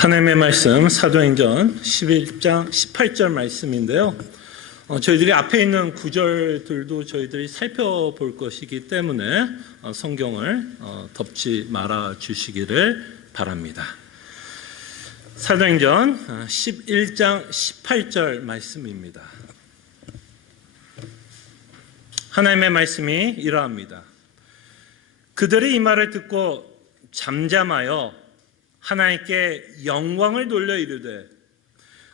하나님의 말씀 사도행전 11장 18절 말씀인데요. 저희들이 앞에 있는 구절들도 저희들이 살펴볼 것이기 때문에 성경을 덮지 말아 주시기를 바랍니다. 사도행전 11장 18절 말씀입니다. 하나님의 말씀이 이러합니다. 그들이 이 말을 듣고 잠잠하여 하나님께 영광을 돌려 이르되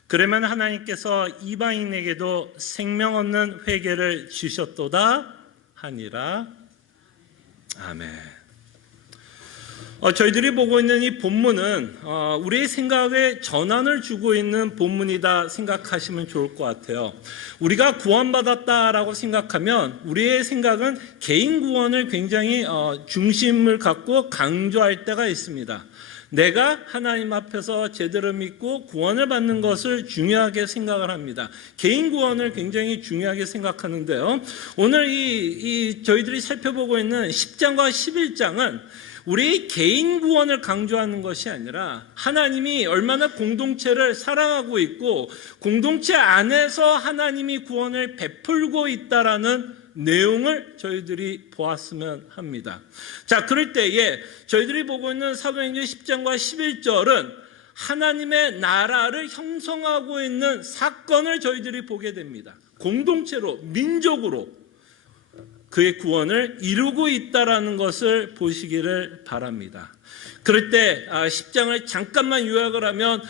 그러면 하나님께서 이방인에게도 생명 얻는 회개를 주셨도다 하니라. 아멘. 저희들이 보고 있는 이 본문은 우리의 생각에 전환을 주고 있는 본문이다 생각하시면 좋을 것 같아요. 우리가 구원받았다라고 생각하면 우리의 생각은 개인 구원을 굉장히 중심을 갖고 강조할 때가 있습니다. 내가 하나님 앞에서 제대로 믿고 구원을 받는 것을 중요하게 생각을 합니다. 개인 구원을 굉장히 중요하게 생각하는데요. 오늘 저희들이 살펴보고 있는 10장과 11장은 우리 개인 구원을 강조하는 것이 아니라 하나님이 얼마나 공동체를 사랑하고 있고 공동체 안에서 하나님이 구원을 베풀고 있다라는 내용을 저희들이 보았으면 합니다. 자, 그럴 때에 저희들이 보고 있는 사도행전 10장과 11절은 하나님의 나라를 형성하고 있는 사건을 저희들이 보게 됩니다. 공동체로, 민족으로 그의 구원을 이루고 있다는 것을 보시기를 바랍니다. 그럴 때 10장을 잠깐만 요약을 하면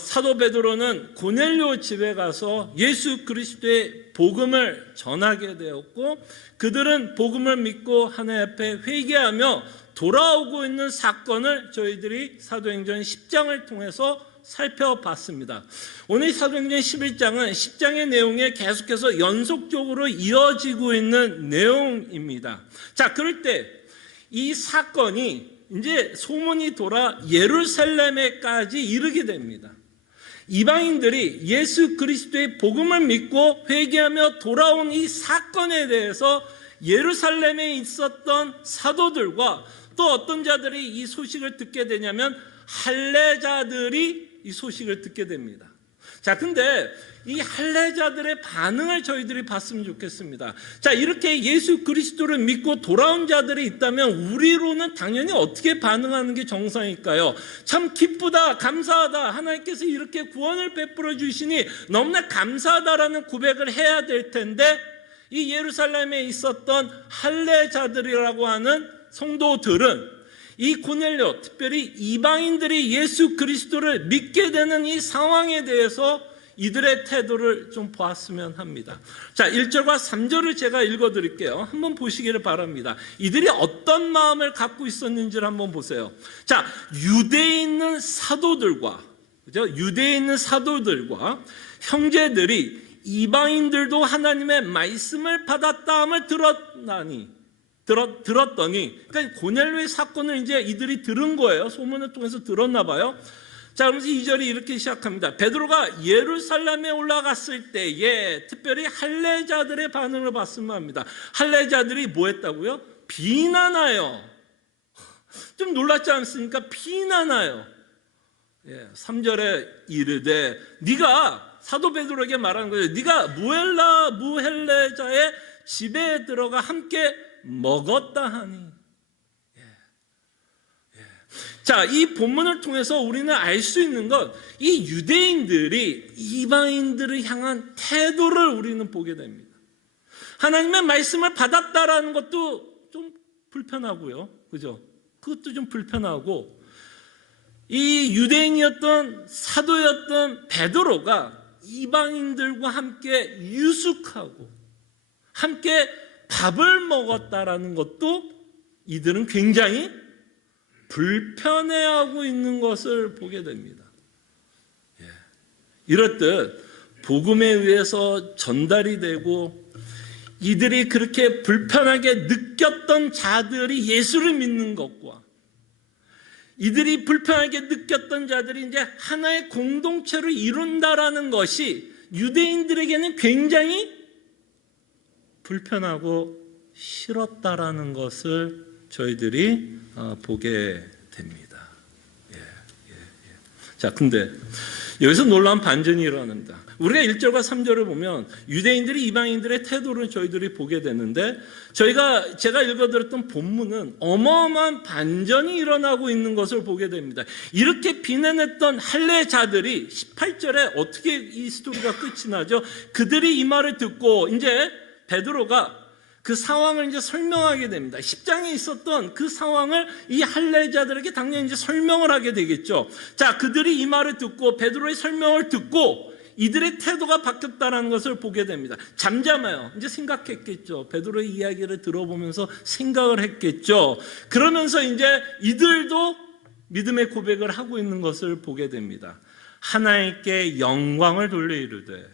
사도 베드로는 고넬료 집에 가서 예수 그리스도의 복음을 전하게 되었고 그들은 복음을 믿고 하나님 앞에 회개하며 돌아오고 있는 사건을 저희들이 사도행전 10장을 통해서 살펴봤습니다. 오늘 사도행전 11장은 10장의 내용에 계속해서 연속적으로 이어지고 있는 내용입니다. 자, 그럴 때 이 사건이 이제 소문이 돌아 예루살렘에까지 이르게 됩니다. 이방인들이 예수 그리스도의 복음을 믿고 회개하며 돌아온 이 사건에 대해서 예루살렘에 있었던 사도들과 또 어떤 자들이 이 소식을 듣게 되냐면 할례자들이 이 소식을 듣게 됩니다. 자, 근데 이 할례자들의 반응을 저희들이 봤으면 좋겠습니다. 자, 이렇게 예수 그리스도를 믿고 돌아온 자들이 있다면 우리로는 당연히 어떻게 반응하는 게 정상일까요? 참 기쁘다, 감사하다, 하나님께서 이렇게 구원을 베풀어 주시니 너무나 감사하다라는 고백을 해야 될 텐데 이 예루살렘에 있었던 할례자들이라고 하는 성도들은 이 고넬료, 특별히 이방인들이 예수 그리스도를 믿게 되는 이 상황에 대해서 이들의 태도를 좀 보았으면 합니다. 자, 1절과 3절을 제가 읽어드릴게요. 한번 보시기를 바랍니다. 이들이 어떤 마음을 갖고 있었는지를 한번 보세요. 자, 유대에 있는 사도들과, 그죠? 유대에 있는 사도들과 형제들이 이방인들도 하나님의 말씀을 받았다함을 들었더니, 그러니까 고넬료의 사건을 이제 이들이 들은 거예요. 소문을 통해서 들었나 봐요. 자, 그러면서 2절이 이렇게 시작합니다. 베드로가 예루살렘에 올라갔을 때에 특별히 할례자들의 반응을 봤으면 합니다. 할례자들이 뭐 했다고요? 비난하여. 좀 놀랍지 않습니까? 비난하여. 3절에 이르되 네가 사도 베드로에게 말하는 거죠. 네가 무헬레자의 집에 들어가 함께 먹었다 하니. 자, 이 본문을 통해서 우리는 알 수 있는 것, 이 유대인들이 이방인들을 향한 태도를 우리는 보게 됩니다. 하나님의 말씀을 받았다라는 것도 좀 불편하고요. 그죠? 그것도 좀 불편하고, 이 유대인이었던 사도였던 베드로가 이방인들과 함께 유숙하고 함께 밥을 먹었다라는 것도 이들은 굉장히 불편해하고 있는 것을 보게 됩니다. 이렇듯 복음에 의해서 전달이 되고 이들이 그렇게 불편하게 느꼈던 자들이 예수를 믿는 것과 이들이 불편하게 느꼈던 자들이 이제 하나의 공동체를 이룬다라는 것이 유대인들에게는 굉장히 불편하고 싫었다라는 것을 저희들이 보게 됩니다. 자, 근데 여기서 놀라운 반전이 일어납니다. 우리가 1절과 3절을 보면 유대인들이 이방인들의 태도를 저희들이 보게 되는데, 제가 읽어드렸던 본문은 어마어마한 반전이 일어나고 있는 것을 보게 됩니다. 이렇게 비난했던 할례자들이 18절에 어떻게 이 스토리가 끝이 나죠? 그들이 이 말을 듣고 이제 베드로가 그 상황을 이제 설명하게 됩니다. 10장에 있었던 그 상황을 이 할례자들에게 당연히 이제 설명을 하게 되겠죠. 자, 그들이 이 말을 듣고 베드로의 설명을 듣고 이들의 태도가 바뀌었다는 것을 보게 됩니다. 잠잠해요. 이제 생각했겠죠. 베드로의 이야기를 들어보면서 생각을 했겠죠. 그러면서 이제 이들도 믿음의 고백을 하고 있는 것을 보게 됩니다. 하나님께 영광을 돌려 이르되,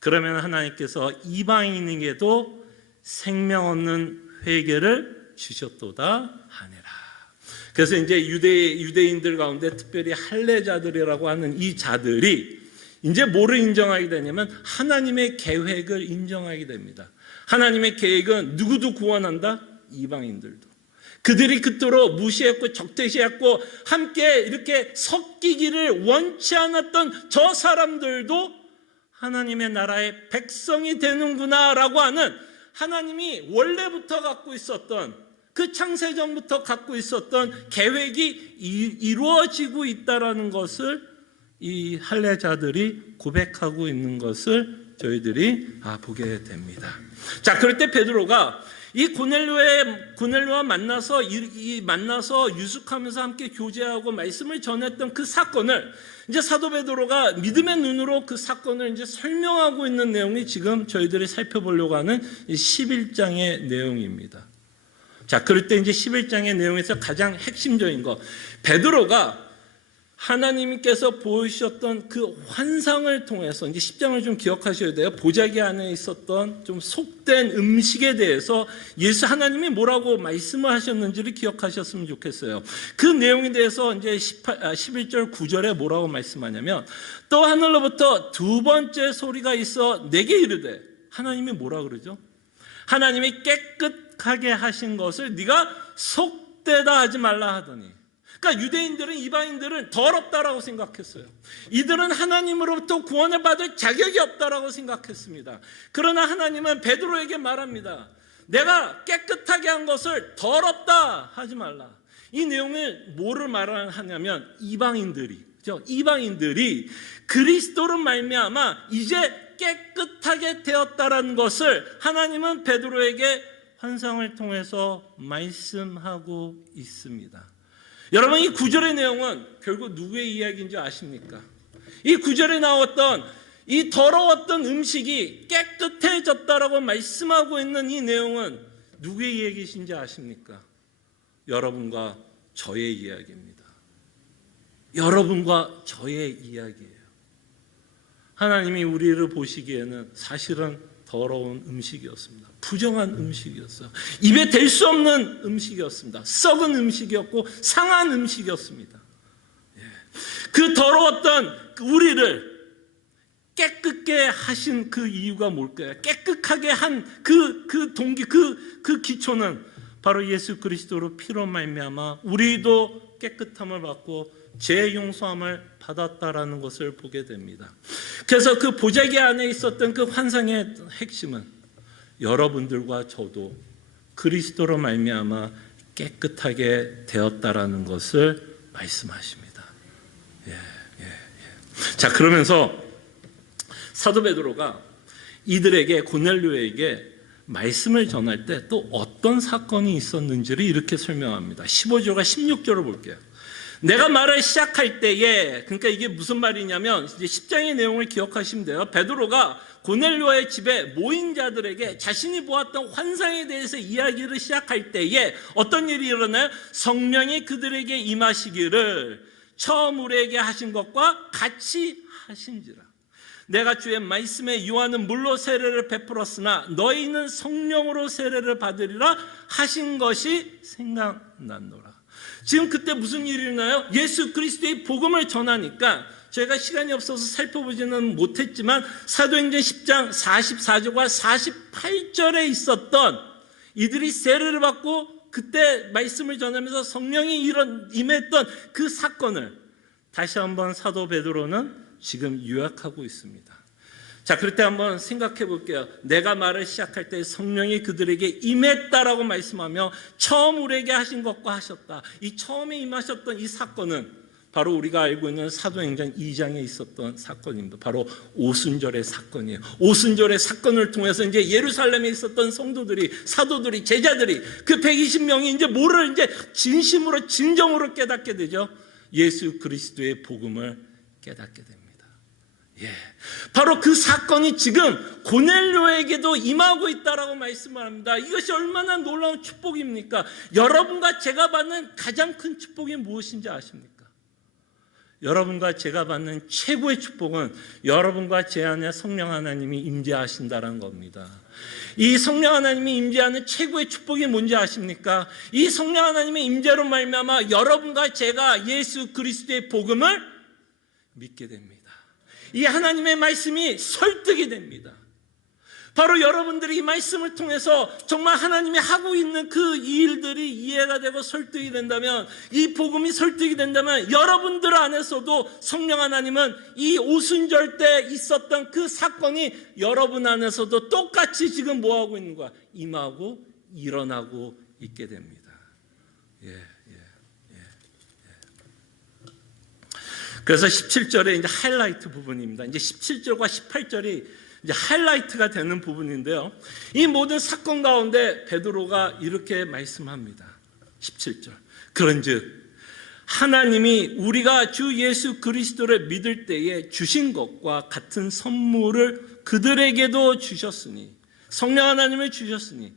그러면 하나님께서 이방인에게도 생명 없는 회개를 주셨도다 하니라. 그래서 이제 유대인들 가운데 특별히 할례자들이라고 하는 이 자들이 이제 뭐를 인정하게 되냐면 하나님의 계획을 인정하게 됩니다. 하나님의 계획은 누구도 구원한다? 이방인들도. 그들이 그토록 무시했고 적대시했고 함께 이렇게 섞이기를 원치 않았던 저 사람들도 하나님의 나라의 백성이 되는구나라고 하는, 하나님이 원래부터 갖고 있었던, 그 창세전부터 갖고 있었던 계획이 이루어지고 있다는 것을 이 할례자들이 고백하고 있는 것을 저희들이 보게 됩니다. 자, 그럴 때 베드로가 이 고넬료와 만나서 유숙하면서 함께 교제하고 말씀을 전했던 그 사건을 이제 사도 베드로가 믿음의 눈으로 그 사건을 이제 설명하고 있는 내용이 지금 저희들이 살펴보려고 하는 11장의 내용입니다. 자, 그럴 때 이제 11장의 내용에서 가장 핵심적인 거, 베드로가 하나님께서 보여주셨던 그 환상을 통해서, 이제 10장을 좀 기억하셔야 돼요. 보자기 안에 있었던 좀 속된 음식에 대해서 하나님이 뭐라고 말씀을 하셨는지를 기억하셨으면 좋겠어요. 그 내용에 대해서 이제 11절 9절에 뭐라고 말씀하냐면, 또 하늘로부터 두 번째 소리가 있어 내게 이르되, 하나님이 뭐라 그러죠? 하나님이 깨끗하게 하신 것을 네가 속되다 하지 말라 하더니, 그러니까 유대인들은, 이방인들은 더럽다라고 생각했어요. 이들은 하나님으로부터 구원을 받을 자격이 없다라고 생각했습니다. 그러나 하나님은 베드로에게 말합니다. 내가 깨끗하게 한 것을 더럽다 하지 말라. 이 내용을 뭐를 말하냐면 이방인들이 그리스도로 말미암아 이제 깨끗하게 되었다라는 것을 하나님은 베드로에게 환상을 통해서 말씀하고 있습니다. 여러분, 이 구절의 내용은 결국 누구의 이야기인지 아십니까? 이 구절에 나왔던 이 더러웠던 음식이 깨끗해졌다라고 말씀하고 있는 이 내용은 누구의 이야기이신지 아십니까? 여러분과 저의 이야기입니다. 여러분과 저의 이야기예요. 하나님이 우리를 보시기에는 사실은 더러운 음식이었습니다. 부정한 음식이었어요. 입에 댈 수 없는 음식이었습니다. 썩은 음식이었고 상한 음식이었습니다. 그 더러웠던 우리를 깨끗게 하신 그 이유가 뭘까요? 깨끗하게 한 그 동기, 그 기초는 바로 예수 그리스도로 피로 말미암아 우리도 깨끗함을 받고 죄 용서함을 받았다라는 것을 보게 됩니다. 그래서 그 보자기 안에 있었던 그 환상의 핵심은 여러분들과 저도 그리스도로 말미암아 깨끗하게 되었다라는 것을 말씀하십니다. 자, 그러면서 사도 베드로가 이들에게, 고넬료에게 말씀을 전할 때 또 어떤 사건이 있었는지를 이렇게 설명합니다. 15절과 16절을 볼게요. 내가 말을 시작할 때에, 그러니까 이게 무슨 말이냐면 이제 10장의 내용을 기억하시면 돼요. 베드로가 고넬료의 집에 모인 자들에게 자신이 보았던 환상에 대해서 이야기를 시작할 때에 어떤 일이 일어나요? 성령이 그들에게 임하시기를 처음 우리에게 하신 것과 같이 하신지라. 내가 주의 말씀에 요한은 물로 세례를 베풀었으나 너희는 성령으로 세례를 받으리라 하신 것이 생각났노라. 지금 그때 무슨 일이 일어나요? 예수 그리스도의 복음을 전하니까, 저희가 시간이 없어서 살펴보지는 못했지만 사도행전 10장 44절과 48절에 있었던 이들이 세례를 받고 그때 말씀을 전하면서 성령이 임했던 그 사건을 다시 한번 사도 베드로는 지금 요약하고 있습니다. 자, 그럴 때 한번 생각해 볼게요. 내가 말을 시작할 때 성령이 그들에게 임했다라고 말씀하며 처음 우리에게 하신 것과 하셨다. 이 처음에 임하셨던 이 사건은 바로 우리가 알고 있는 사도행전 2장에 있었던 사건입니다. 바로 오순절의 사건이에요. 오순절의 사건을 통해서 이제 예루살렘에 있었던 성도들이, 사도들이, 제자들이 그 120명이 이제 뭐를 이제 진심으로, 진정으로 깨닫게 되죠. 예수 그리스도의 복음을 깨닫게 됩니다. 예, 바로 그 사건이 지금 고넬료에게도 임하고 있다라고 말씀을 합니다. 이것이 얼마나 놀라운 축복입니까? 여러분과 제가 받는 가장 큰 축복이 무엇인지 아십니까? 여러분과 제가 받는 최고의 축복은 여러분과 제 안에 성령 하나님이 임재하신다는 겁니다. 이 성령 하나님이 임재하는 최고의 축복이 뭔지 아십니까? 이 성령 하나님의 임재로 말미암아 여러분과 제가 예수 그리스도의 복음을 믿게 됩니다. 이 하나님의 말씀이 설득이 됩니다. 바로 여러분들이 이 말씀을 통해서 정말 하나님이 하고 있는 그 일들이 이해가 되고 설득이 된다면, 이 복음이 설득이 된다면 여러분들 안에서도 성령 하나님은 이 오순절 때 있었던 그 사건이 여러분 안에서도 똑같이 지금 뭐하고 있는 거야? 임하고 일어나고 있게 됩니다. 그래서 17절에 이제 하이라이트 부분입니다. 이제 17절과 18절이 이제 하이라이트가 되는 부분인데요. 이 모든 사건 가운데 베드로가 이렇게 말씀합니다. 17절. 그런즉 하나님이 우리가 주 예수 그리스도를 믿을 때에 주신 것과 같은 선물을 그들에게도 주셨으니, 성령 하나님을 주셨으니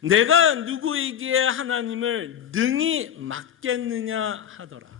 내가 누구에게 하나님을 능히 맡겠느냐 하더라.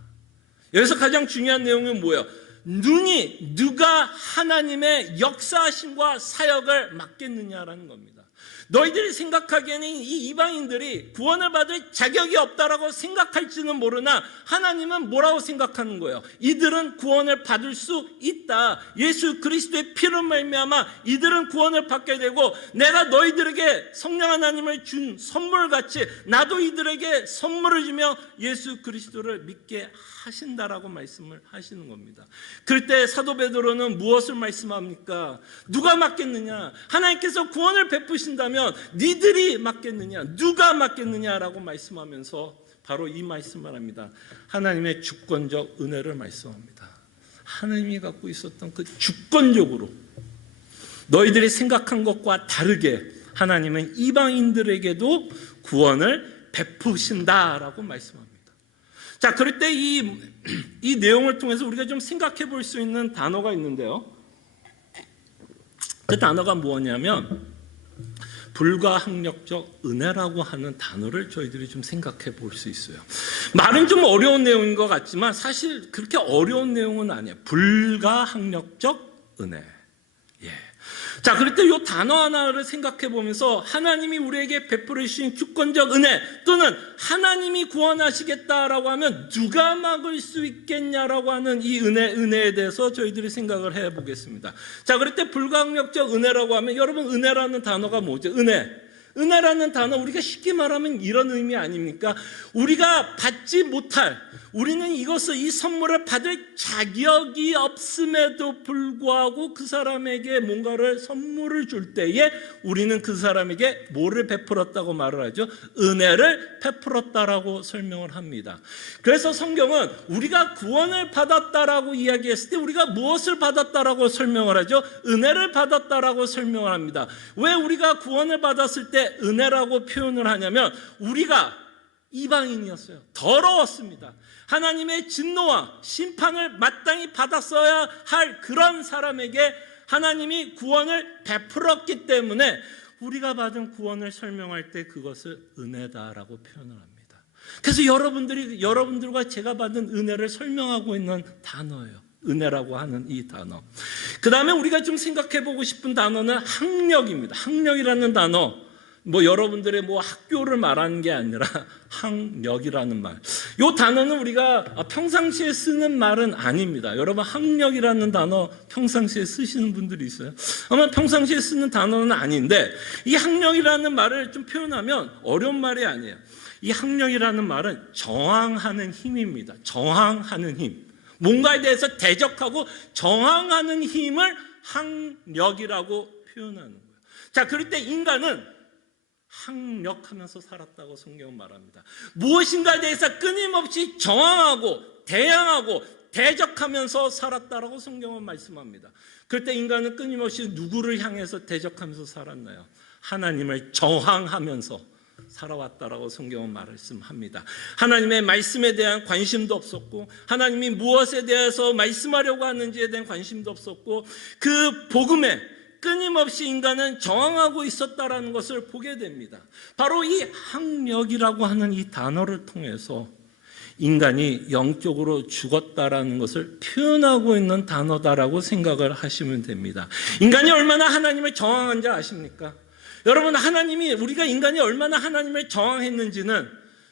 여기서 가장 중요한 내용은 뭐예요? 누가 하나님의 역사하심과 사역을 맡겠느냐라는 겁니다. 너희들이 생각하기에는 이 이방인들이 구원을 받을 자격이 없다라고 생각할지는 모르나 하나님은 뭐라고 생각하는 거예요? 이들은 구원을 받을 수 있다. 예수 그리스도의 피로 말미암아 이들은 구원을 받게 되고, 내가 너희들에게 성령 하나님을 준 선물같이 나도 이들에게 선물을 주며 예수 그리스도를 믿게 하신다라고 말씀을 하시는 겁니다. 그럴 때 사도 베드로는 무엇을 말씀합니까? 누가 맡겠느냐? 하나님께서 구원을 베푸신다면 니들이 맡겠느냐? 누가 맡겠느냐라고 말씀하면서 바로 이 말씀을 합니다. 하나님의 주권적 은혜를 말씀합니다. 하나님이 갖고 있었던 그 주권적으로 너희들이 생각한 것과 다르게 하나님은 이방인들에게도 구원을 베푸신다라고 말씀합니다. 자, 그럴 때 이 내용을 통해서 우리가 좀 생각해 볼 수 있는 단어가 있는데요. 그 단어가 뭐냐면 불가항력적 은혜라고 하는 단어를 저희들이 좀 생각해 볼 수 있어요. 말은 좀 어려운 내용인 것 같지만 사실 그렇게 어려운 내용은 아니에요. 불가항력적 은혜. 자, 그럴 때 이 단어 하나를 생각해 보면서 하나님이 우리에게 베풀어 주신 주권적 은혜, 또는 하나님이 구원하시겠다라고 하면 누가 막을 수 있겠냐라고 하는 이 은혜에 대해서 저희들이 생각을 해 보겠습니다. 자, 그럴 때 불가항력적 은혜라고 하면, 여러분 은혜라는 단어가 뭐죠? 은혜라는 단어, 우리가 쉽게 말하면 이런 의미 아닙니까? 우리가 받지 못할, 우리는 이 선물을 받을 자격이 없음에도 불구하고 그 사람에게 뭔가를 선물을 줄 때에 우리는 그 사람에게 뭐를 베풀었다고 말을 하죠? 은혜를 베풀었다라고 설명을 합니다. 그래서 성경은 우리가 구원을 받았다라고 이야기했을 때 우리가 무엇을 받았다라고 설명을 하죠? 은혜를 받았다라고 설명을 합니다. 왜 우리가 구원을 받았을 때 은혜라고 표현을 하냐면, 우리가 이방인이었어요. 더러웠습니다. 하나님의 진노와 심판을 마땅히 받았어야 할 그런 사람에게 하나님이 구원을 베풀었기 때문에 우리가 받은 구원을 설명할 때 그것을 은혜다라고 표현을 합니다. 그래서 여러분들과 제가 받은 은혜를 설명하고 있는 단어예요. 은혜라고 하는 이 단어. 그 다음에 우리가 좀 생각해 보고 싶은 단어는 학력입니다. 학력이라는 단어. 여러분들의 학교를 말하는 게 아니라 학력이라는 말. 이 단어는 우리가 평상시에 쓰는 말은 아닙니다. 여러분, 학력이라는 단어 평상시에 쓰시는 분들이 있어요? 아마 평상시에 쓰는 단어는 아닌데, 이 학력이라는 말을 좀 표현하면 어려운 말이 아니에요. 이 학력이라는 말은 저항하는 힘입니다. 저항하는 힘. 뭔가에 대해서 대적하고 저항하는 힘을 항력이라고 표현하는 거예요. 자, 그럴 때 인간은 항력하면서 살았다고 성경은 말합니다. 무엇인가에 대해서 끊임없이 저항하고 대항하고 대적하면서 살았다라고 성경은 말씀합니다. 그럴 때 인간은 끊임없이 누구를 향해서 대적하면서 살았나요? 하나님을 저항하면서 살아왔다라고 성경은 말씀합니다. 하나님의 말씀에 대한 관심도 없었고, 하나님이 무엇에 대해서 말씀하려고 하는지에 대한 관심도 없었고, 그 복음에 끊임없이 인간은 저항하고 있었다라는 것을 보게 됩니다. 바로 이 항력이라고 하는 이 단어를 통해서 인간이 영적으로 죽었다라는 것을 표현하고 있는 단어다라고 생각을 하시면 됩니다. 인간이 얼마나 하나님을 저항한지 아십니까? 여러분, 우리가 인간이 얼마나 하나님을 저항했는지는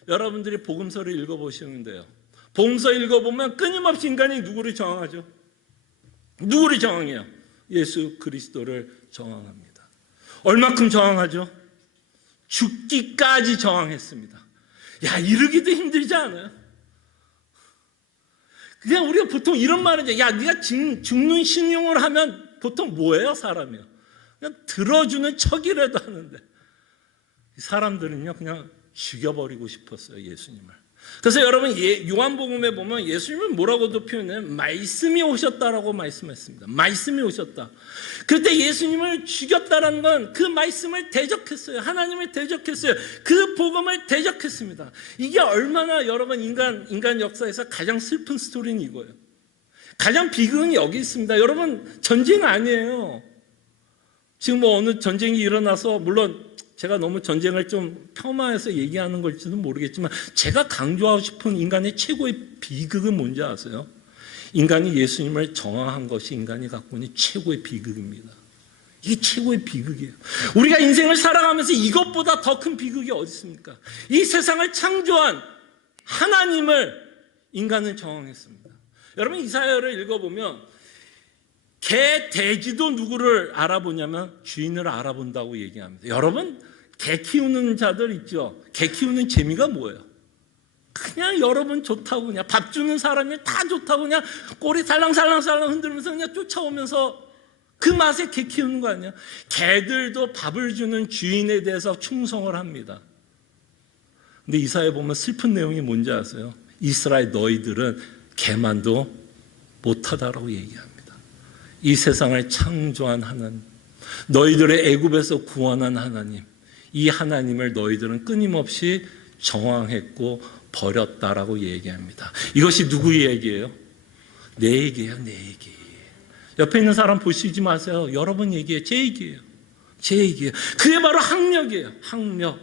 여러분들이 복음서를 읽어보시면 돼요. 복음서 읽어보면 끊임없이 인간이 누구를 저항하죠? 누구를 저항해요? 예수 그리스도를 저항합니다. 얼마큼 저항하죠? 죽기까지 저항했습니다. 야, 이르기도 힘들지 않아요? 그냥 우리가 보통 이런 말을 해요. 야, 네가 죽는 신용을 하면 보통 뭐예요, 사람이요? 그냥 들어주는 척이라도 하는데, 사람들은요 그냥 죽여버리고 싶었어요, 예수님을. 그래서 여러분, 요한복음에 보면 예수님을 뭐라고도 표현해요? 말씀이 오셨다라고 말씀했습니다. 말씀이 오셨다. 그때 예수님을 죽였다라는 건 그 말씀을 대적했어요. 하나님을 대적했어요. 그 복음을 대적했습니다. 이게 얼마나 여러분 인간 역사에서 가장 슬픈 스토리는 이거예요. 가장 비극은 여기 있습니다. 여러분, 전쟁 아니에요. 지금 뭐 어느 전쟁이 일어나서, 물론 제가 너무 전쟁을 좀 폄하해서 얘기하는 걸지도 모르겠지만, 제가 강조하고 싶은 인간의 최고의 비극은 뭔지 아세요? 인간이 예수님을 저항한 것이 인간이 갖고 있는 최고의 비극입니다. 이게 최고의 비극이에요. 우리가 인생을 살아가면서 이것보다 더 큰 비극이 어디 있습니까? 이 세상을 창조한 하나님을 인간은 저항했습니다. 여러분, 이사야를 읽어보면 개, 돼지도 누구를 알아보냐면 주인을 알아본다고 얘기합니다. 여러분, 개 키우는 자들 있죠? 개 키우는 재미가 뭐예요? 그냥 여러분 좋다고, 그냥 밥 주는 사람이 다 좋다고 그냥 꼬리 살랑살랑살랑 흔들면서 그냥 쫓아오면서 그 맛에 개 키우는 거 아니에요? 개들도 밥을 주는 주인에 대해서 충성을 합니다. 근데 이사야에 보면 슬픈 내용이 뭔지 아세요? 이스라엘 너희들은 개만도 못하다라고 얘기합니다. 이 세상을 창조한 하나님, 너희들의 애굽에서 구원한 하나님, 이 하나님을 너희들은 끊임없이 저항했고 버렸다라고 얘기합니다. 이것이 누구의 얘기예요? 내 얘기예요, 내 얘기. 옆에 있는 사람 보시지 마세요. 여러분 얘기예요. 제 얘기예요. 제 얘기예요. 그게 바로 항력이에요. 항력.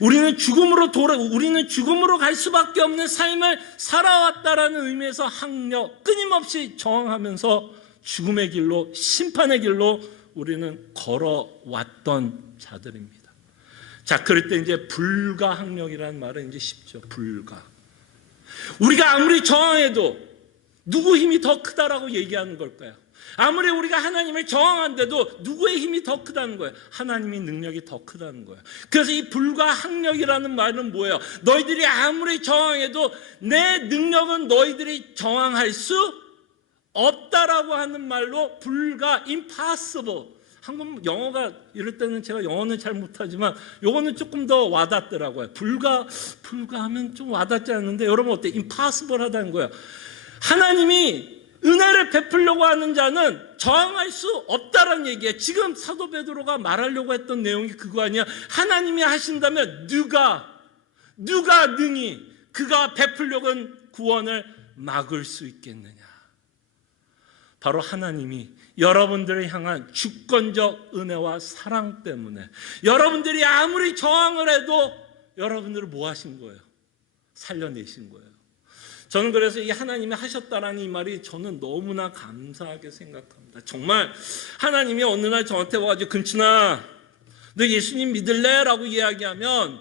우리는 죽음으로 갈 수밖에 없는 삶을 살아왔다라는 의미에서 항력, 끊임없이 저항하면서 죽음의 길로, 심판의 길로 우리는 걸어왔던 자들입니다. 자, 그럴 때 이제 불가항력이라는 말은 이제 쉽죠. 불가. 우리가 아무리 저항해도 누구 힘이 더 크다라고 얘기하는 걸까요? 아무리 우리가 하나님을 저항한데도 누구의 힘이 더 크다는 거예요? 하나님의 능력이 더 크다는 거예요. 그래서 이 불가항력이라는 말은 뭐예요? 너희들이 아무리 저항해도 내 능력은 너희들이 저항할 수 없다라고 하는 말로 불가, impossible. 한국 영어가 이럴 때는 제가 영어는 잘 못하지만 요거는 조금 더 와닿더라고요. 불가하면 좀 와닿지 않는데 여러분 어때? impossible 하다는 거예요. 하나님이 은혜를 베풀려고 하는 자는 저항할 수 없다라는 얘기예요. 지금 사도 베드로가 말하려고 했던 내용이 그거 아니야? 하나님이 하신다면 누가 능히 그가 베풀려고 한 구원을 막을 수 있겠느냐? 바로 하나님이 여러분들을 향한 주권적 은혜와 사랑 때문에 여러분들이 아무리 저항을 해도 여러분들을 뭐 하신 거예요? 살려내신 거예요. 저는 그래서 이 하나님이 하셨다라는 이 말이 저는 너무나 감사하게 생각합니다. 정말 하나님이 어느 날 저한테 와가지고 금춘아 너 예수님 믿을래? 라고 이야기하면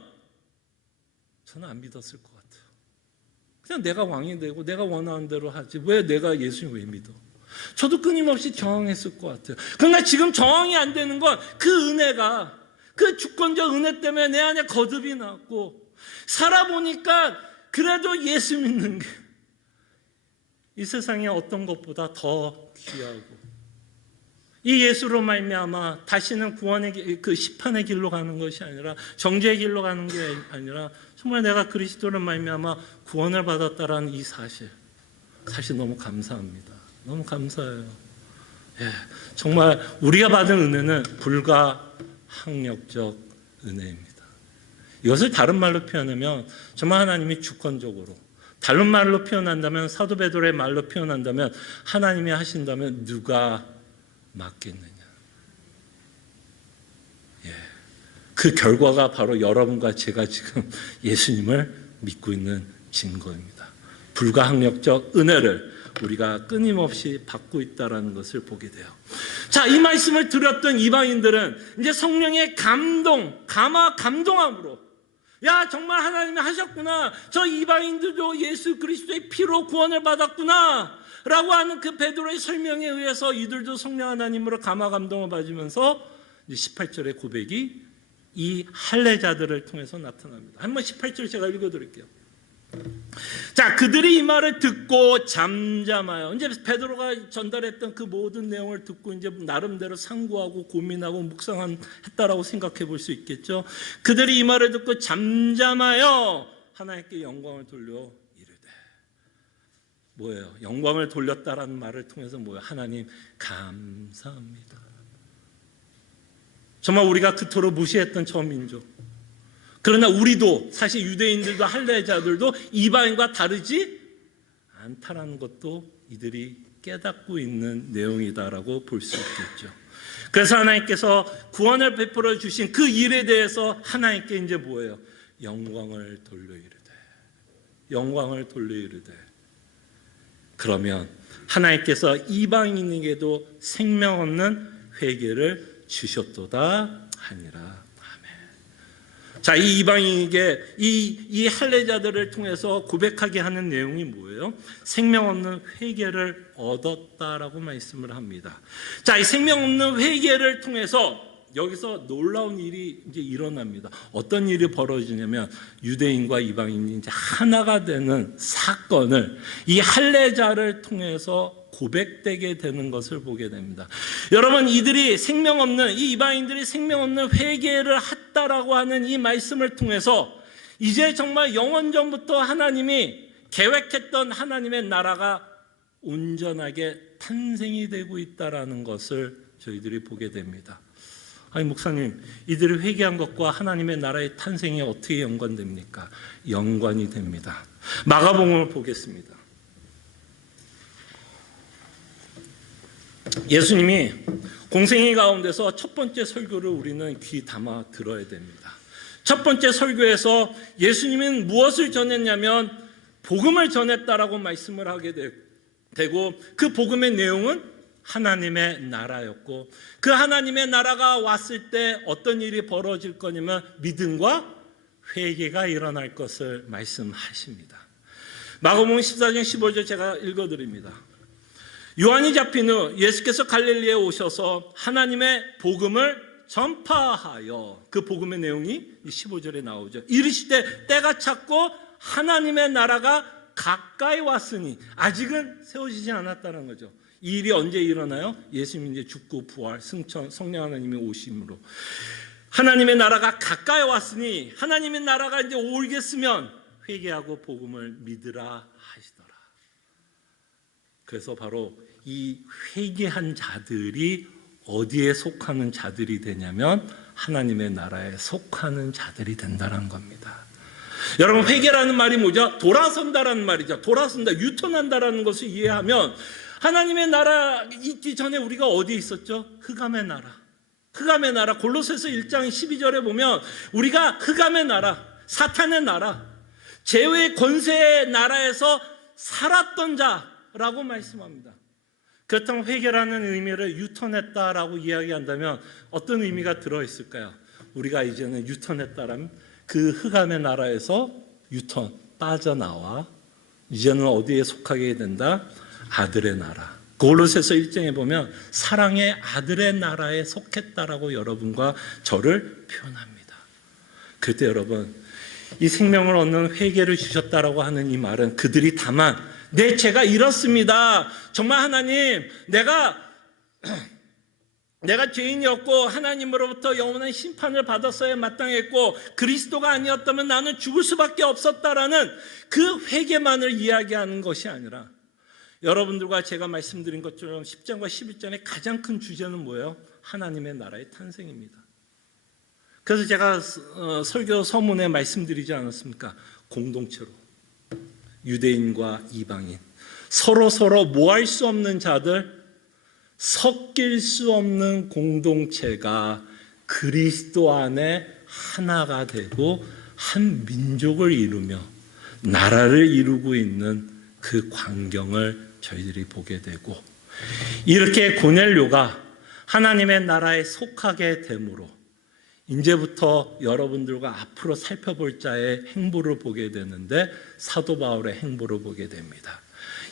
저는 안 믿었을 것 같아요. 그냥 내가 왕이 되고 내가 원하는 대로 하지 왜 내가 예수님 왜 믿어? 저도 끊임없이 저항했을 것 같아요. 그러나 지금 저항이 안 되는 건 그 은혜가 그 주권적 은혜 때문에 내 안에 거듭이 났고 살아보니까 그래도 예수 믿는 게 이 세상에 어떤 것보다 더 귀하고 이 예수로 말미암아 다시는 구원의 그 심판의 길로 가는 것이 아니라 정죄의 길로 가는 게 아니라 정말 내가 그리스도로 말미암아 구원을 받았다라는 이 사실 너무 감사합니다. 너무 감사해요. 예, 정말 우리가 받은 은혜는 불가항력적 은혜입니다. 이것을 다른 말로 표현하면 정말 하나님이 주권적으로, 다른 말로 표현한다면, 사도 베드로의 말로 표현한다면 하나님이 하신다면 누가 막겠느냐. 예, 그 결과가 바로 여러분과 제가 지금 예수님을 믿고 있는 증거입니다. 불가항력적 은혜를 우리가 끊임없이 받고 있다는 것을 보게 돼요. 자, 이 말씀을 들었던 이방인들은 이제 성령의 감동함으로, 야, 정말 하나님이 하셨구나. 저 이방인들도 예수 그리스도의 피로 구원을 받았구나. 라고 하는 그 베드로의 설명에 의해서 이들도 성령 하나님으로 감동을 받으면서 18절의 고백이 이 할례자들을 통해서 나타납니다. 한번 18절 제가 읽어드릴게요. 자, 그들이 이 말을 듣고 잠잠하여, 이제 베드로가 전달했던 그 모든 내용을 듣고 이제 나름대로 상고하고 고민하고 묵상했다라고 생각해 볼 수 있겠죠. 그들이 이 말을 듣고 잠잠하여 하나님께 영광을 돌려 이르되, 뭐예요? 영광을 돌렸다라는 말을 통해서 뭐예요? 하나님 감사합니다. 정말 우리가 그토록 무시했던 저 민족, 그러나 우리도 사실 유대인들도 할례자들도 이방인과 다르지 않다라는 것도 이들이 깨닫고 있는 내용이다라고 볼 수 있겠죠. 그래서 하나님께서 구원을 베풀어 주신 그 일에 대해서 하나님께 이제 뭐예요? 영광을 돌려 이르되. 그러면 하나님께서 이방인에게도 생명 없는 회개를 주셨도다 하니라. 자, 이 이방인에게 이 할례자들을 통해서 고백하게 하는 내용이 뭐예요? 생명 없는 회개를 얻었다라고 말씀을 합니다. 자, 이 생명 없는 회개를 통해서 여기서 놀라운 일이 이제 일어납니다. 어떤 일이 벌어지냐면 유대인과 이방인이 이제 하나가 되는 사건을 이 할례자를 통해서 고백되게 되는 것을 보게 됩니다. 여러분, 이들이 생명 없는, 이 이방인들이 생명 없는 회개를 했다라고 하는 이 말씀을 통해서 이제 정말 영원전부터 하나님이 계획했던 하나님의 나라가 온전하게 탄생이 되고 있다라는 것을 저희들이 보게 됩니다. 아니, 목사님, 이들이 회개한 것과 하나님의 나라의 탄생이 어떻게 연관됩니까? 연관이 됩니다. 마가복음을 보겠습니다. 예수님이 공생애 가운데서 첫 번째 설교를 우리는 귀 담아 들어야 됩니다. 첫 번째 설교에서 예수님은 무엇을 전했냐면 복음을 전했다라고 말씀을 하게 되고, 그 복음의 내용은 하나님의 나라였고, 그 하나님의 나라가 왔을 때 어떤 일이 벌어질 거냐면 믿음과 회개가 일어날 것을 말씀하십니다. 마가복음 14장 15절 제가 읽어드립니다. 요한이 잡힌 후 예수께서 갈릴리에 오셔서 하나님의 복음을 전파하여, 그 복음의 내용이 15절에 나오죠. 이르시되 때가 찼고 하나님의 나라가 가까이 왔으니, 아직은 세워지지 않았다는 거죠. 이 일이 언제 일어나요? 예수님이 이제 죽고 부활, 승천, 성령 하나님의 오심으로 하나님의 나라가 가까이 왔으니, 하나님의 나라가 이제 오겠으면 회개하고 복음을 믿으라 하시더라. 그래서 바로 이 회개한 자들이 어디에 속하는 자들이 되냐면 하나님의 나라에 속하는 자들이 된다는 겁니다. 여러분, 회개라는 말이 뭐죠? 돌아선다라는 말이죠. 돌아선다, 유턴한다라는 것을 이해하면 하나님의 나라 있기 전에 우리가 어디에 있었죠? 흑암의 나라. 흑암의 나라. 골로새서 1장 12절에 보면 우리가 흑암의 나라, 사탄의 나라, 죄의 권세의 나라에서 살았던 자라고 말씀합니다. 그렇다면 회개라는 의미를 유턴했다라고 이야기한다면 어떤 의미가 들어있을까요? 우리가 이제는 유턴했다라면 그 흑암의 나라에서 유턴, 빠져나와 이제는 어디에 속하게 된다? 아들의 나라. 골로새서 1장에 보면 사랑의 아들의 나라에 속했다라고 여러분과 저를 표현합니다. 그때 여러분, 이 생명을 얻는 회개를 주셨다라고 하는 이 말은 그들이 다만 내 죄가 이렇습니다. 정말 하나님, 내가 죄인이었고 하나님으로부터 영원한 심판을 받았어야 마땅했고 그리스도가 아니었다면 나는 죽을 수밖에 없었다라는 그 회개만을 이야기하는 것이 아니라, 여러분들과 제가 말씀드린 것처럼 10장과 11장의 가장 큰 주제는 뭐예요? 하나님의 나라의 탄생입니다. 그래서 제가 설교 서문에 말씀드리지 않았습니까? 공동체로 유대인과 이방인, 서로 모할 수 없는 자들, 섞일 수 없는 공동체가 그리스도 안에 하나가 되고 한 민족을 이루며 나라를 이루고 있는 그 광경을 저희들이 보게 되고, 이렇게 고넬료가 하나님의 나라에 속하게 됨으로 이제부터 여러분들과 앞으로 살펴볼 자의 행보를 보게 되는데, 사도 바울의 행보를 보게 됩니다.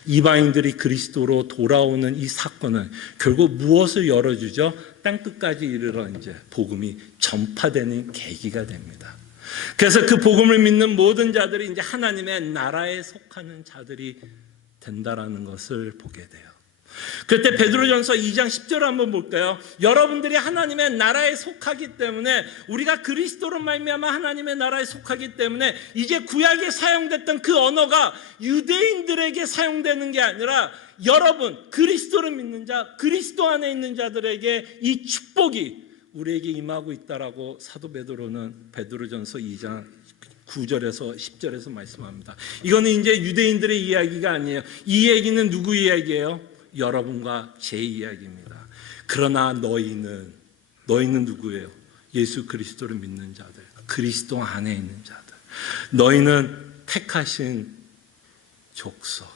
이방인들이 그리스도로 돌아오는 이 사건은 결국 무엇을 열어주죠? 땅끝까지 이르러 이제 복음이 전파되는 계기가 됩니다. 그래서 그 복음을 믿는 모든 자들이 이제 하나님의 나라에 속하는 자들이 된다라는 것을 보게 돼요. 그때 베드로전서 2장 10절 한번 볼까요? 여러분들이 하나님의 나라에 속하기 때문에, 우리가 그리스도로 말미암아 하나님의 나라에 속하기 때문에 이제 구약에 사용됐던 그 언어가 유대인들에게 사용되는 게 아니라 여러분 그리스도를 믿는 자, 그리스도 안에 있는 자들에게 이 축복이 우리에게 임하고 있다라고 사도 베드로는 베드로전서 2장 9절에서 10절에서 말씀합니다. 이거는 이제 유대인들의 이야기가 아니에요. 이 얘기는 누구 이야기예요? 여러분과 제 이야기입니다. 그러나 너희는 누구예요? 예수 그리스도를 믿는 자들, 그리스도 안에 있는 자들. 너희는 택하신 족속.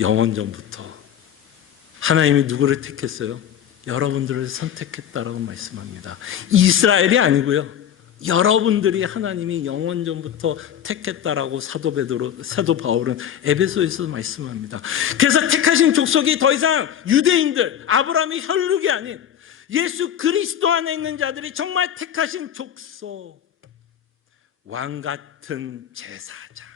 영원전부터 하나님이 누구를 택했어요? 여러분들을 선택했다라고 말씀합니다. 이스라엘이 아니고요, 여러분들이 하나님이 영원전부터 택했다라고 사도 바울은 에베소에서 말씀합니다. 그래서 택하신 족속이 더 이상 유대인들, 아브라함의 혈육이 아닌 예수 그리스도 안에 있는 자들이 정말 택하신 족속, 왕 같은 제사장.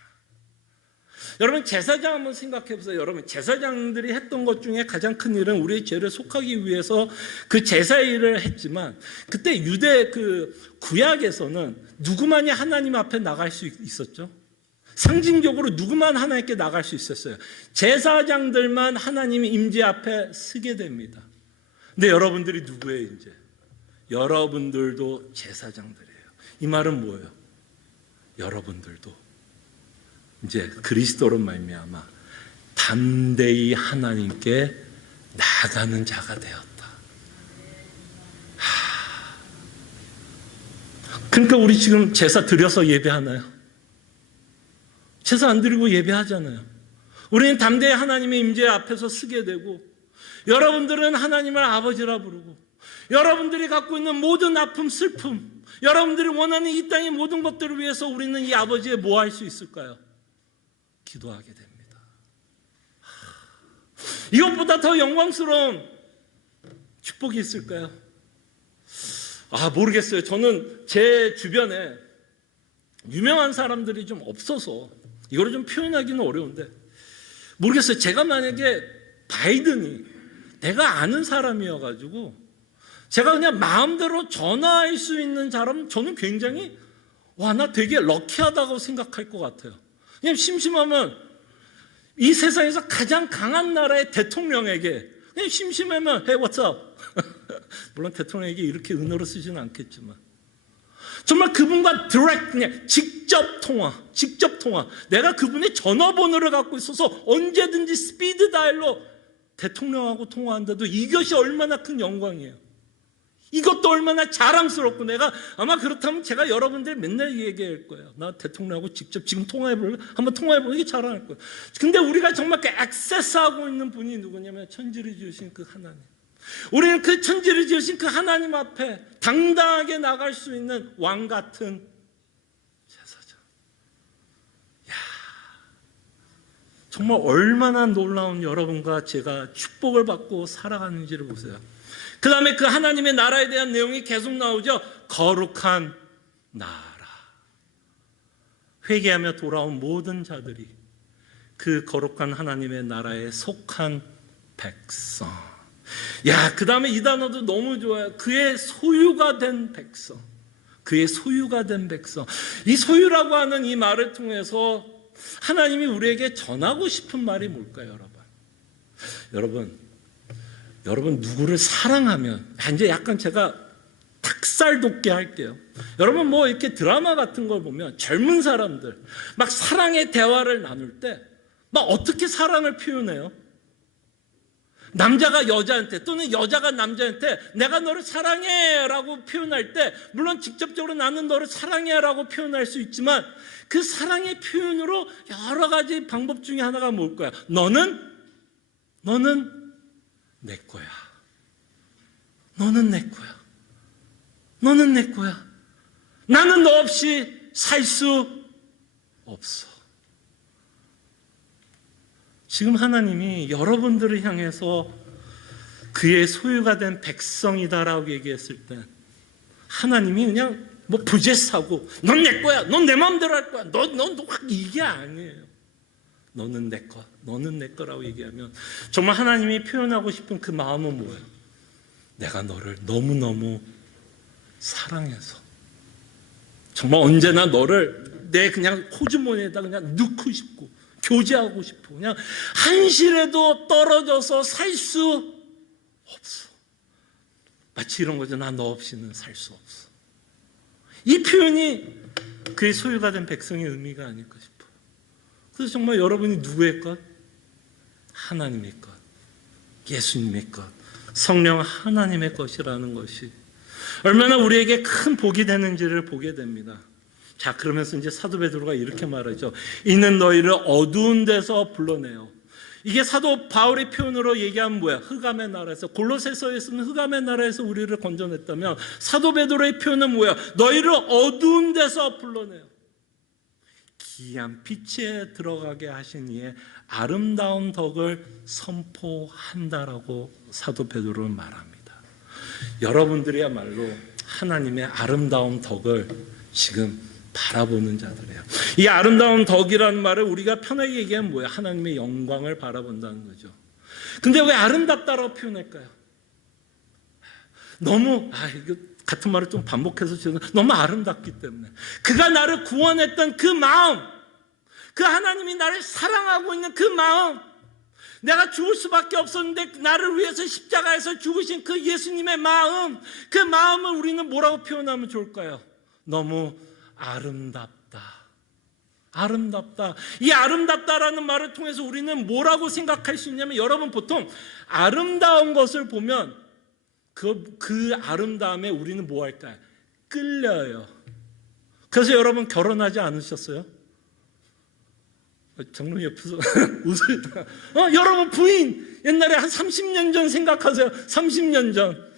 여러분 제사장 한번 생각해 보세요. 여러분 제사장들이 했던 것 중에 가장 큰 일은 우리의 죄를 속하기 위해서 그 제사 일을 했지만, 그때 유대 그 구약에서는 누구만이 하나님 앞에 나갈 수 있었죠? 상징적으로 누구만 하나님께 나갈 수 있었어요? 제사장들만 하나님의 임재 앞에 서게 됩니다. 근데 여러분들이 누구예요? 이제 여러분들도 제사장들이에요. 이 말은 뭐예요? 여러분들도 이제 그리스도로 말미암아 담대히 하나님께 나아가는 자가 되었다. 그러니까 우리 지금 제사 드려서 예배하나요? 제사 안 드리고 예배하잖아요. 우리는 담대히 하나님의 임재 앞에서 서게 되고, 여러분들은 하나님을 아버지라 부르고, 여러분들이 갖고 있는 모든 아픔, 슬픔, 여러분들이 원하는 이 땅의 모든 것들을 위해서 우리는 이 아버지에 뭐 할 수 있을까요? 기도하게 됩니다. 이것보다 더 영광스러운 축복이 있을까요? 모르겠어요. 저는 제 주변에 유명한 사람들이 좀 없어서 이거를 좀 표현하기는 어려운데, 모르겠어요. 제가 만약에 바이든이 내가 아는 사람이어가지고 제가 그냥 마음대로 전화할 수 있는 사람, 저는 굉장히 나 되게 럭키하다고 생각할 것 같아요. 그냥 심심하면 이 세상에서 가장 강한 나라의 대통령에게 그냥 심심하면 Hey, what's up? 물론 대통령에게 이렇게 은어로 쓰지는 않겠지만 정말 그분과 direct, 그냥 직접 통화. 내가 그분의 전화번호를 갖고 있어서 언제든지 스피드 다이얼로 대통령하고 통화한다도 이것이 얼마나 큰 영광이에요. 이것도 얼마나 자랑스럽고, 내가 아마 그렇다면 제가 여러분들 맨날 얘기할 거예요. 나 대통령하고 직접 지금 한번 통화해보는 게 자랑할 거예요. 근데 우리가 정말 그 액세스하고 있는 분이 누구냐면 천지를 지으신 그 하나님. 우리는 그 천지를 지으신 그 하나님 앞에 당당하게 나갈 수 있는 왕 같은 제사장. 정말 얼마나 놀라운 여러분과 제가 축복을 받고 살아가는지를 보세요. 그 다음에 그 하나님의 나라에 대한 내용이 계속 나오죠. 거룩한 나라. 회개하며 돌아온 모든 자들이 그 거룩한 하나님의 나라에 속한 백성. 야, 그 다음에 이 단어도 너무 좋아요. 그의 소유가 된 백성. 그의 소유가 된 백성. 이 소유라고 하는 이 말을 통해서 하나님이 우리에게 전하고 싶은 말이 뭘까요, 여러분 누구를 사랑하면, 이제 약간 제가 닭살 돋게 할게요. 여러분 뭐 이렇게 드라마 같은 걸 보면 젊은 사람들 막 사랑의 대화를 나눌 때 막 어떻게 사랑을 표현해요? 남자가 여자한테 또는 여자가 남자한테 내가 너를 사랑해 라고 표현할 때, 물론 직접적으로 나는 너를 사랑해 라고 표현할 수 있지만 그 사랑의 표현으로 여러 가지 방법 중에 하나가 뭘까요? 너는 내 거야. 너는 내 거야. 너는 내 거야. 나는 너 없이 살 수 없어. 지금 하나님이 여러분들을 향해서 그의 소유가 된 백성이다라고 얘기했을 때 하나님이 그냥 뭐 부재사고 넌 내 거야, 넌 내 마음대로 할 거야, 넌 이게 아니에요. 너는 내 거, 너는 내 거라고 얘기하면 정말 하나님이 표현하고 싶은 그 마음은 뭐예요? 내가 너를 너무너무 사랑해서 정말 언제나 너를 내 그냥 호주머니에다 그냥 넣고 싶고 교제하고 싶어. 그냥 한시라도 떨어져서 살 수 없어. 마치 이런 거죠. 나 너 없이는 살 수 없어. 이 표현이 그의 소유가 된 백성의 의미가 아닐까 싶어요. 그래서 정말 여러분이 누구의 것? 하나님의 것, 예수님의 것, 성령 하나님의 것이라는 것이 얼마나 우리에게 큰 복이 되는지를 보게 됩니다. 자, 그러면서 이제 사도 베드로가 이렇게 말하죠. 이는 너희를 어두운 데서 불러내요. 이게 사도 바울의 표현으로 얘기하면 뭐야? 흑암의 나라에서, 골로새서에서는 흑암의 나라에서 우리를 건져냈다면 사도 베드로의 표현은 뭐야? 너희를 어두운 데서 불러내요. 기이한 빛에 들어가게 하신 이의 아름다운 덕을 선포한다라고 사도 베드로는 말합니다. 여러분들이야말로 하나님의 아름다운 덕을 지금 바라보는 자들이에요. 이 아름다운 덕이라는 말을 우리가 편하게 얘기하면 뭐예요? 하나님의 영광을 바라본다는 거죠. 근데 왜 아름답다라고 표현할까요? 너무 이거 같은 말을 좀 반복해서 너무 아름답기 때문에 그가 나를 구원했던 그 마음, 그 하나님이 나를 사랑하고 있는 그 마음, 내가 죽을 수밖에 없었는데 나를 위해서 십자가에서 죽으신 그 예수님의 마음, 그 마음을 우리는 뭐라고 표현하면 좋을까요? 너무 아름답다. 아름답다. 이 아름답다라는 말을 통해서 우리는 뭐라고 생각할 수 있냐면, 여러분 보통 아름다운 것을 보면 그 아름다움에 우리는 뭐 할까요? 끌려요. 그래서 여러분 결혼하지 않으셨어요? 장로님 옆에서 웃으시다. 여러분 부인 옛날에 한 30년 전 생각하세요. 30년 전.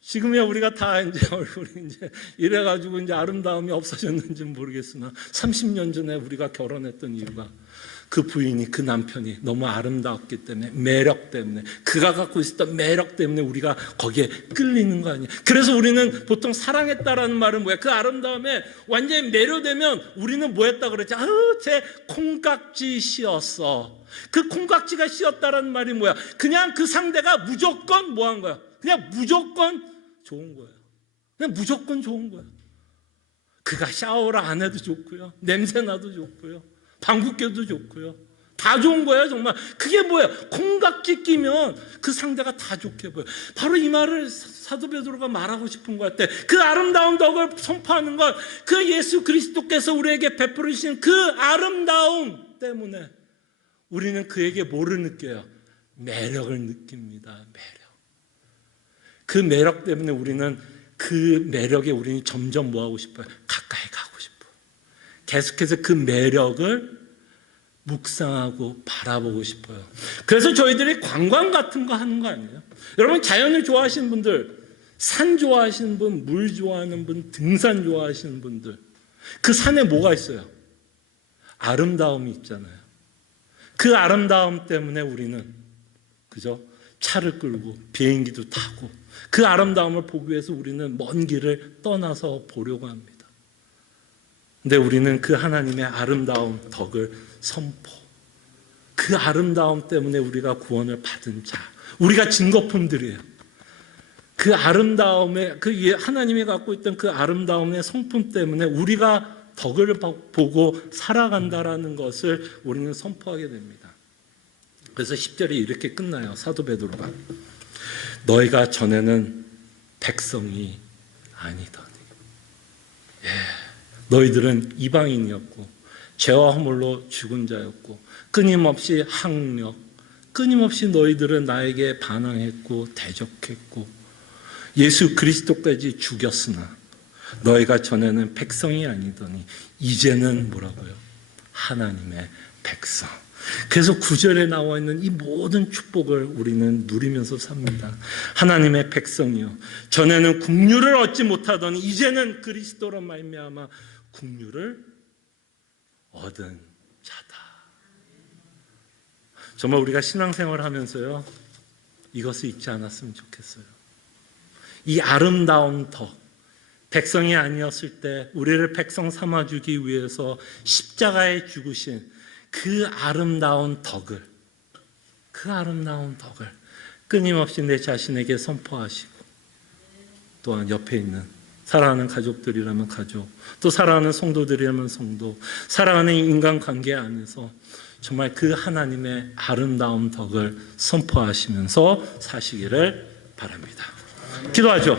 지금이야 우리가 다 이제 얼굴이 이제 이래가지고 이제 아름다움이 없어졌는지는 모르겠으나 30년 전에 우리가 결혼했던 이유가 그 부인이, 그 남편이 너무 아름다웠기 때문에, 매력 때문에, 그가 갖고 있었던 매력 때문에 우리가 거기에 끌리는 거 아니에요. 그래서 우리는 보통 사랑했다라는 말은 뭐야? 그 아름다움에 완전히 매료되면 우리는 뭐 했다 그랬지? 제 콩깍지 씌었어. 그 콩깍지가 씌었다라는 말이 뭐야? 그냥 그 상대가 무조건 뭐 한 거야? 그냥 무조건 좋은 거예요. 그냥 무조건 좋은 거예요. 그가 샤워를 안 해도 좋고요, 냄새나도 좋고요, 방귀 껴도 좋고요, 다 좋은 거예요. 정말 그게 뭐예요? 콩깍지 끼면 그 상대가 다 좋게 보여요. 바로 이 말을 사도 베드로가 말하고 싶은 것 같아. 그 아름다운 덕을 선포하는 것, 그 예수 그리스도께서 우리에게 베풀으신 그 아름다움 때문에 우리는 그에게 뭐를 느껴요? 매력을 느낍니다. 매력. 그 매력 때문에 우리는 그 매력에 우리는 점점 뭐 하고 싶어요? 가까이 가고 싶어요. 계속해서 그 매력을 묵상하고 바라보고 싶어요. 그래서 저희들이 관광 같은 거 하는 거 아니에요? 여러분 자연을 좋아하시는 분들, 산 좋아하시는 분, 물 좋아하는 분, 등산 좋아하시는 분들, 그 산에 뭐가 있어요? 아름다움이 있잖아요. 그 아름다움 때문에 우리는 그죠? 차를 끌고 비행기도 타고 그 아름다움을 보기 위해서 우리는 먼 길을 떠나서 보려고 합니다. 근데 우리는 그 하나님의 아름다운 덕을 선포. 그 아름다움 때문에 우리가 구원을 받은 자. 우리가 증거품들이에요. 그 아름다움에, 그 하나님이 갖고 있던 그 아름다움의 성품 때문에 우리가 덕을 보고 살아간다라는 것을 우리는 선포하게 됩니다. 그래서 10절이 이렇게 끝나요. 사도 베드로가. 너희가 전에는 백성이 아니더니. 너희들은 이방인이었고 죄와 허물로 죽은 자였고 끊임없이 학력, 끊임없이 너희들은 나에게 반항했고 대적했고 예수 그리스도까지 죽였으나 너희가 전에는 백성이 아니더니 이제는 뭐라고요? 하나님의 백성. 그래서 9절에 나와 있는 이 모든 축복을 우리는 누리면서 삽니다. 하나님의 백성이요, 전에는 국류를 얻지 못하더니 이제는 그리스도로 말미암아 국류를 얻은 자다. 정말 우리가 신앙생활을 하면서요, 이것을 잊지 않았으면 좋겠어요. 이 아름다운 덕, 백성이 아니었을 때 우리를 백성 삼아주기 위해서 십자가에 죽으신 그 아름다운 덕을 끊임없이 내 자신에게 선포하시고, 또한 옆에 있는 사랑하는 가족들이라면 가족, 또 사랑하는 성도들이라면 성도, 사랑하는 인간관계 안에서 정말 그 하나님의 아름다운 덕을 선포하시면서 사시기를 바랍니다. 기도하죠.